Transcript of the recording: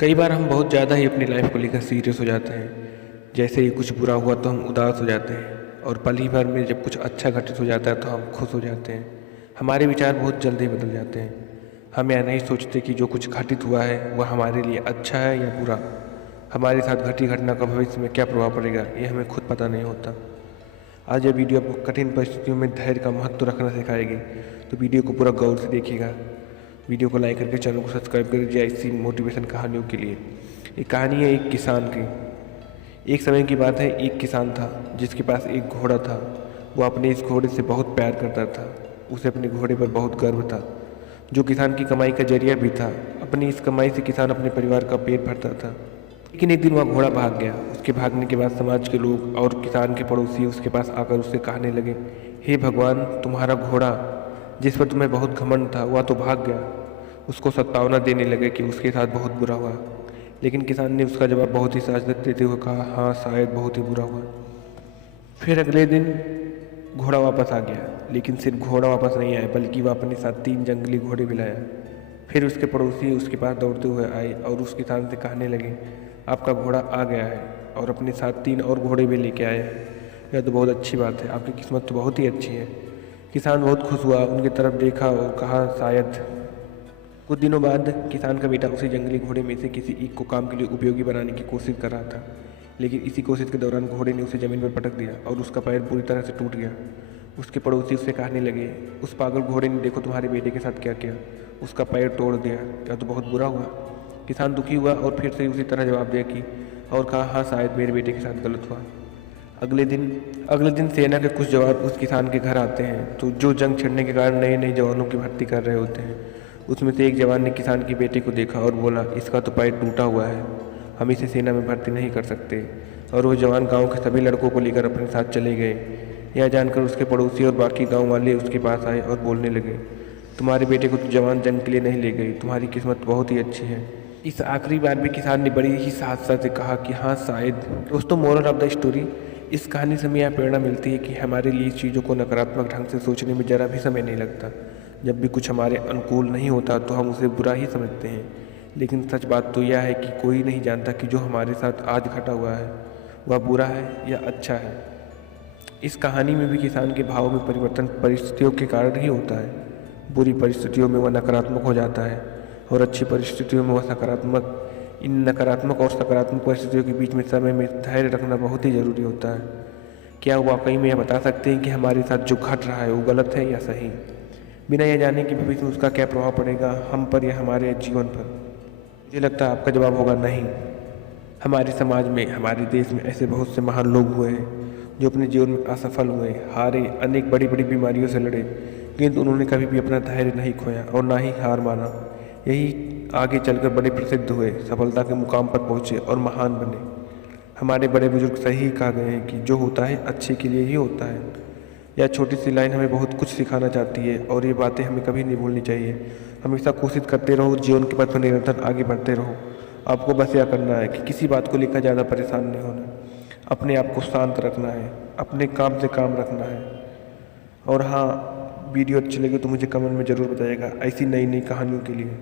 कई बार हम बहुत ज़्यादा ही अपनी लाइफ को लेकर सीरियस हो जाते हैं। जैसे ही कुछ बुरा हुआ तो हम उदास हो जाते हैं और पल ही भर में जब कुछ अच्छा घटित हो जाता है तो हम खुश हो जाते हैं। हमारे विचार बहुत जल्दी बदल जाते हैं। हम यह नहीं सोचते कि जो कुछ घटित हुआ है वह हमारे लिए अच्छा है या बुरा। हमारे साथ घटी घटना का भविष्य में क्या प्रभाव पड़ेगा ये हमें खुद पता नहीं होता। आज यह वीडियो आपको कठिन परिस्थितियों में धैर्य का महत्व रखना सिखाएगी, तो वीडियो को पूरा गौर से देखिएगा। वीडियो को लाइक करके चैनल को सब्सक्राइब कर दीजिए ऐसी मोटिवेशन कहानियों के लिए। ये कहानी है एक किसान की। एक समय की बात है, एक किसान था जिसके पास एक घोड़ा था। वो अपने इस घोड़े से बहुत प्यार करता था। उसे अपने घोड़े पर बहुत गर्व था, जो किसान की कमाई का जरिया भी था। अपनी इस कमाई से किसान अपने परिवार का पेट भरता था। लेकिन एक दिन वह घोड़ा भाग गया। उसके भागने के बाद समाज के लोग और किसान के पड़ोसी उसके पास आकर उससे कहने लगे, हे भगवान, तुम्हारा घोड़ा जिस पर तुम्हें बहुत घमंड था वह तो भाग गया। उसको सत्तावना देने लगे कि उसके साथ बहुत बुरा हुआ। लेकिन किसान ने उसका जवाब बहुत ही साजत देते हुए कहा, हाँ शायद बहुत ही बुरा हुआ। फिर अगले दिन घोड़ा वापस आ गया, लेकिन सिर्फ घोड़ा वापस नहीं आया बल्कि वह अपने साथ 3 जंगली घोड़े भी लाया। फिर उसके पड़ोसी उसके पास दौड़ते हुए आए और उस किसान से कहने लगे, आपका घोड़ा आ गया है और अपने साथ 3 और घोड़े भी लेके आए हैं। यह तो बहुत अच्छी बात है, आपकी किस्मत तो बहुत ही अच्छी है। किसान बहुत खुश हुआ, उनकी तरफ देखा और कहा, शायद। कुछ दिनों बाद किसान का बेटा उसी जंगली घोड़े में से किसी एक को काम के लिए उपयोगी बनाने की कोशिश कर रहा था। लेकिन इसी कोशिश के दौरान घोड़े ने उसे ज़मीन पर पटक दिया और उसका पैर पूरी तरह से टूट गया। उसके पड़ोसी उससे कहने लगे, उस पागल घोड़े ने देखो तुम्हारे बेटे के साथ क्या किया, उसका पैर तोड़ दिया, यह तो बहुत बुरा हुआ। किसान दुखी हुआ और फिर से उसी तरह जवाब दिया कि और कहा, हाँ शायद मेरे बेटे के साथ गलत हुआ। अगले दिन सेना के कुछ जवान उस किसान के घर आते हैं, तो जो जंग छिड़ने के कारण नए नए जवानों की भर्ती कर रहे होते हैं। उसमें से एक जवान ने किसान के बेटे को देखा और बोला, इसका तो पैर टूटा हुआ है, हम इसे सेना में भर्ती नहीं कर सकते। और वो जवान गांव के सभी लड़कों को लेकर अपने साथ चले गए। यह जानकर उसके पड़ोसी और बाकी गांव वाले उसके पास आए और बोलने लगे, तुम्हारे बेटे को तो जवान जंग के लिए नहीं ले गई, तुम्हारी किस्मत बहुत ही अच्छी है। इस आखिरी बार भी किसान ने बड़ी ही साहस से कहा कि हाँ शायद। दोस्तों, मोरल ऑफ द स्टोरी, इस कहानी से हमें यह प्रेरणा मिलती है कि हमारे लिए इस चीज़ों को नकारात्मक ढंग से सोचने में ज़रा भी समय नहीं लगता। जब भी कुछ हमारे अनुकूल नहीं होता तो हम उसे बुरा ही समझते हैं। लेकिन सच बात तो यह है कि कोई नहीं जानता कि जो हमारे साथ आज घटा हुआ है वह बुरा है या अच्छा है। इस कहानी में भी किसान के भाव में परिवर्तन परिस्थितियों के कारण ही होता है। बुरी परिस्थितियों में वह नकारात्मक हो जाता है और अच्छी परिस्थितियों में वह सकारात्मक। इन नकारात्मक और सकारात्मक परिस्थितियों के बीच में समय में धैर्य रखना बहुत ही ज़रूरी होता है। क्या वाकई में यह बता सकते हैं कि हमारे साथ जो घट रहा है वो गलत है या सही, बिना यह जाने कि भविष्य में उसका क्या प्रभाव पड़ेगा हम पर या हमारे जीवन पर? मुझे लगता है आपका जवाब होगा नहीं। हमारे समाज में, हमारे देश में ऐसे बहुत से महान लोग हुए हैं जो अपने जीवन में असफल हुए, हारे, अनेक बड़ी बड़ी बीमारियों से लड़े, किंतु उन्होंने कभी भी अपना धैर्य नहीं खोया और ना ही हार माना। यही आगे चलकर बड़े प्रसिद्ध हुए, सफलता के मुकाम पर पहुँचे और महान बने। हमारे बड़े बुजुर्ग सही कहा गए हैं कि जो होता है अच्छे के लिए ही होता है। यह छोटी सी लाइन हमें बहुत कुछ सिखाना चाहती है और ये बातें हमें कभी नहीं भूलनी चाहिए। हमेशा कोशिश करते रहो, जीवन के पथ पर निरंतर आगे बढ़ते रहो। आपको बस यह करना है कि किसी बात को लेकर ज़्यादा परेशान नहीं होना, अपने आप को शांत रखना है, अपने काम से काम रखना है। और हाँ, वीडियो अच्छी लगी तो मुझे कमेंट में ज़रूर बताइएगा ऐसी नई नई कहानियों के लिए।